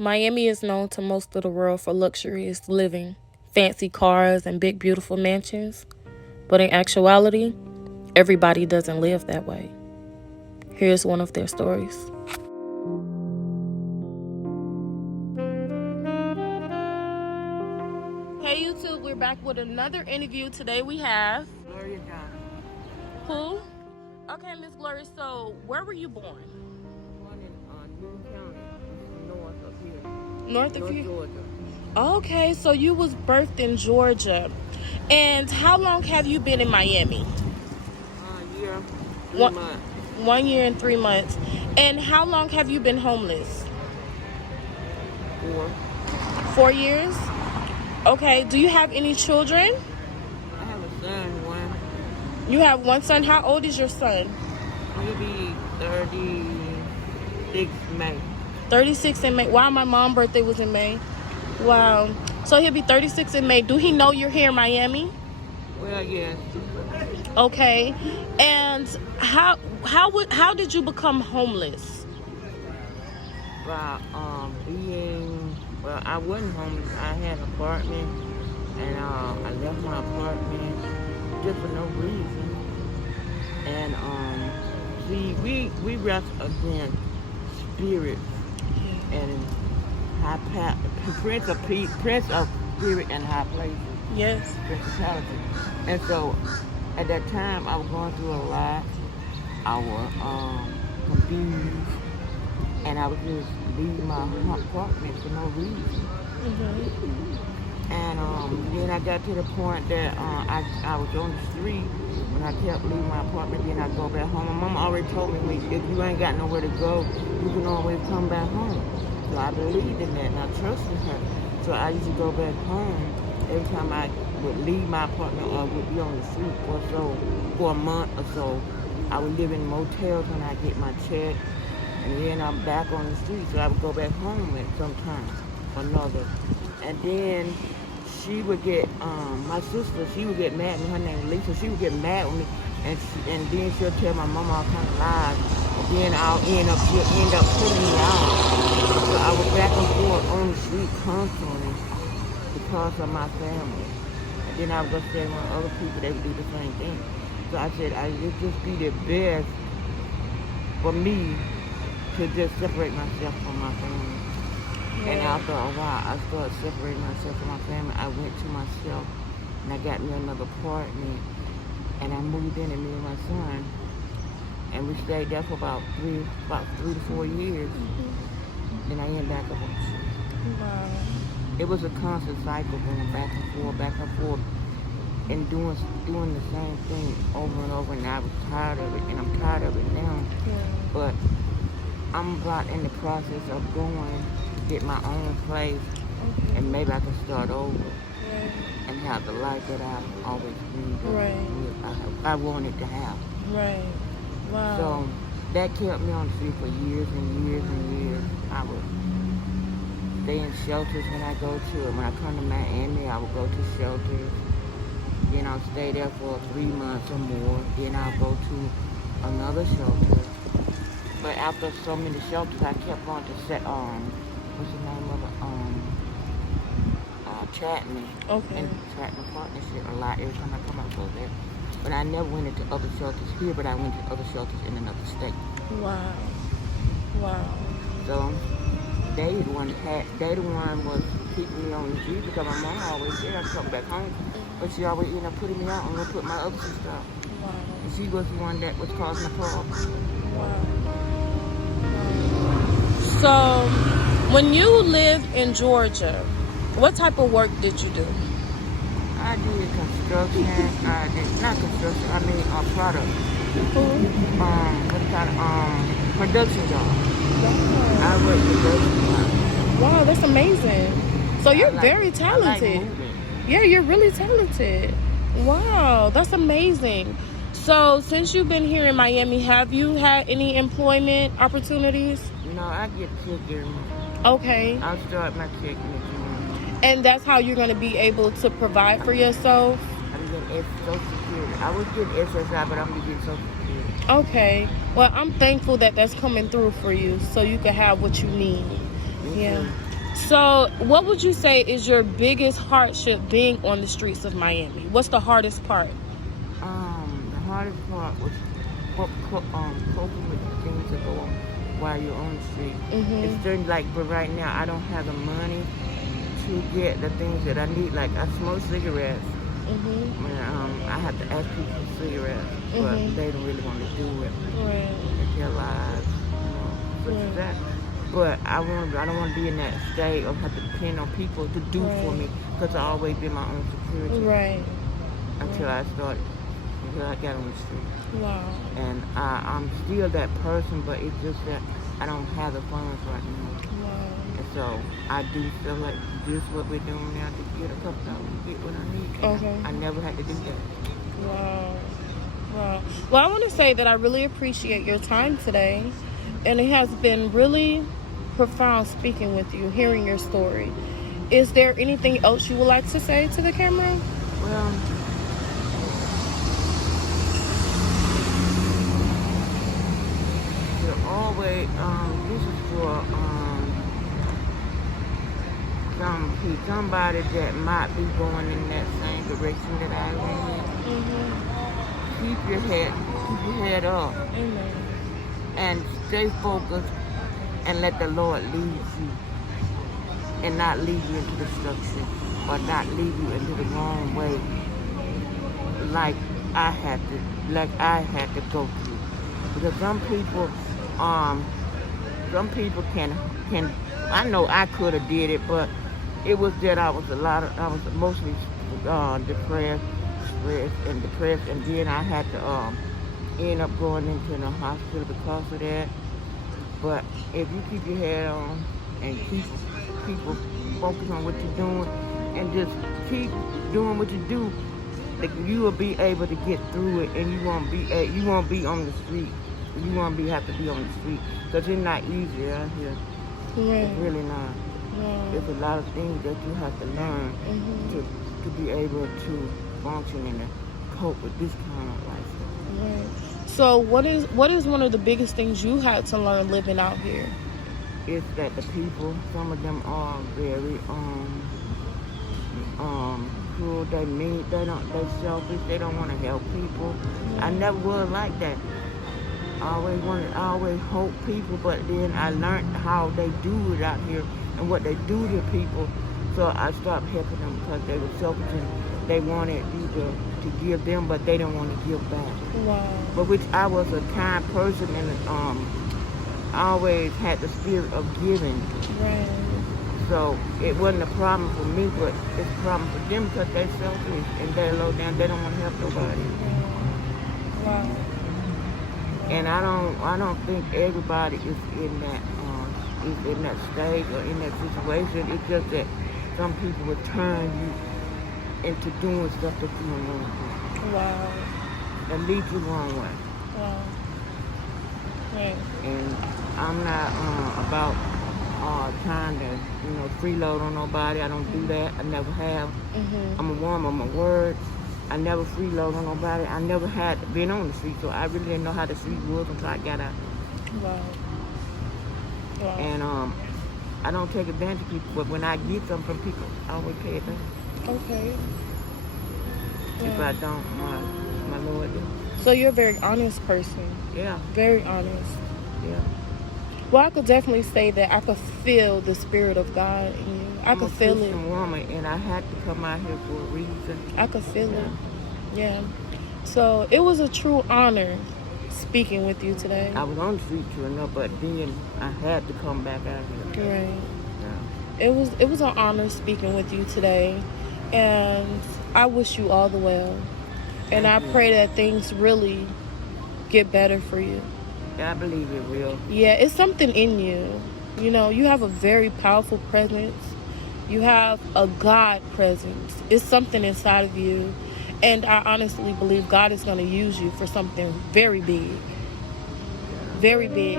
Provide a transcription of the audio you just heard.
Miami is known to most of the world for luxurious living, fancy cars, and big, beautiful mansions. But in actuality, everybody doesn't live that way. Here's one of their stories. Hey YouTube, we're back with another interview. Today we have Gloria Johnson. who? Okay, Miss Gloria, so where were you born? Born in Newton County, north of here. North of North you? Georgia. Okay, so you was birthed in Georgia. And how long have you been in Miami? Year, 3 One, months. 1 year and 3 months. And how long have you been homeless? 4. 4 years? Okay, do you have any children? I have a son, one. You have one son. How old is your son? He'll be 36 May. 36 in May. Wow, my mom's birthday was in May. Wow. So he'll be 36 in May. Do he know you're here in Miami? Well, yes. Okay. And how did you become homeless? By I wasn't homeless. I had an apartment, and I left my apartment just for no reason. And see, we rest against spirits and prince of spirit and high places. Yes. Principality. And so at that time I was going through a lot. I was confused, and I was just leaving my apartment for no reason. Mm-hmm. And then I got to the point that I was on the street when I kept leaving my apartment. Then I go back home. My mama already told me, if you ain't got nowhere to go, you can always come back home. So I believed in that, and I trusted her. So I used to go back home every time I would leave my apartment or would be on the street for a month or so. I would live in motels when I get my check, and then I'm back on the street. So I would go back home at some time or another. And then she would get, my sister, she would get mad at me. Her name is Lisa. She would get mad with me, and then she'll tell my mama all kind of lies. And then she'll end up putting me out. So I was back and forth on the street constantly because of my family. And then I would go stay with other people, they would do the same thing. So I said, it would just be the best for me to just separate myself from my family. Yeah. And after a while, I started separating myself from my family. I went to myself, and I got me another apartment, and I moved in, and me and my son, and we stayed there for about 3 to 4 years. Mm-hmm. Then I ended back up on the street. Wow. It was a constant cycle going back and forth, and doing the same thing over and over, and I was tired of it, and I'm tired of it now. Yeah. But I'm about in the process of going to get my own place, okay, and maybe I can start over, right, and have the life that I've always dreamed of. Right. I wanted to have. Right. Wow. So that kept me on the street for years and years and years. I would stay in shelters when I go to it. When I come to Miami, I would go to shelters. Then I'll stay there for 3 months or more. Then I'll go to another shelter. But after so many shelters, I kept going to what's the name of it? Chapman. Okay. And Chapman Partnership a lot every time I come out there. But I never went into other shelters here, but I went to other shelters in another state. Wow. Wow. So they the one was keeping me on the street because my mom always said I'd come back home. But she always ended up putting me out and would put my other sister out. Wow. And she was the one that was causing the problem. Wow. So, when you lived in Georgia, what type of work did you do? I did construction. I did not construction. I mean product. Production job. Wow. I worked production job. Wow, that's amazing. So you're very talented. Yeah, you're really talented. Wow, that's amazing. So since you've been here in Miami, have you had any employment opportunities? No, I get check every month. Okay. I'll start my check next month. And that's how you're going to be able to provide for yourself? I'm getting Social Security. I was getting SSI, but I'm getting Social Security. Okay. Well, I'm thankful that that's coming through for you so you can have what you need. Yeah. So, what would you say is your biggest hardship being on the streets of Miami? What's the hardest part? The hardest part was coping with the things that go on while you're on the street. It's certain, like, but right now I don't have the money to get the things that I need. Like, I smoke cigarettes. I have to ask people for cigarettes, but they don't really want to do it. Right. It's their lives, such as that. But I don't want to be in that state of have to depend on people to do for me, because I always been my own security. Right. Until I got on the street. Wow. And I'm still that person, but it's just that I don't have the funds right now. Wow. And so I do feel like this is what we're doing now to get a couple dollars to get what I need. Okay. I never had to do that. Wow. Wow. Well, I want to say that I really appreciate your time today. And it has been really profound speaking with you, hearing your story. Is there anything else you would like to say to the camera? Well, you're always, this is for somebody that might be going in that same direction that I went in. Keep your head up. Amen. And stay focused and let the Lord lead you, and not lead you into destruction, or not lead you into the wrong way like I had to go through. Because some people can I know I could have did it, but it was that I was mostly depressed, and then I had to end up going into the hospital because of that. But if you keep your head on and keep people focus on what you're doing and just keep doing what you do, you will be able to get through it, and you won't be on the street. You won't have to be on the street, because it's not easy out here. Right. It's really not. Right. There's a lot of things that you have to learn to be able to function and to cope with this kind of lifestyle. Right. So what is one of the biggest things you had to learn living out here? It's that the people, some of them are very cruel. They mean, they selfish. They don't want to help people. I never was like that. I always hope people, but then I learned how they do it out here and what they do to people. So I stopped helping them because they were selfish and they wanted you to give them, but they don't want to give back. Wow. But which I was a kind person, and I always had the spirit of giving. Right. So it wasn't a problem for me, but it's a problem for them because they're selfish and they're low down. They don't want to help nobody. Wow. And I don't think everybody is in that stage or in that situation. It's just that some people will turn you into doing stuff that you don't want to do. Wow. And lead you the wrong way. Wow. Right. And I'm not about trying to, freeload on nobody. I don't do that. I never have. I'm a woman of my word. I never freeload on nobody. I never had been on the street, so I really didn't know how the street was until I got out. Wow. Wow. And I don't take advantage of people, but when I get something from people, I always pay it back. Okay. If I don't, my Lord do. So you're a very honest person. Yeah. Very honest. Yeah. Well, I could definitely say that I could feel the Spirit of God in you. I could feel it. I'm a Christian woman, and I had to come out here for a reason. I could feel it. Yeah. So it was a true honor speaking with you today. I was on the street true enough, but then I had to come back out here. Right. Yeah. It was an honor speaking with you today, and I wish you all the well. And I pray that things really get better for you. Yeah, I believe it will. Yeah, it's something in you. You have a very powerful presence. You have a God presence. It's something inside of you. And I honestly believe God is going to use you for something very big. Very big.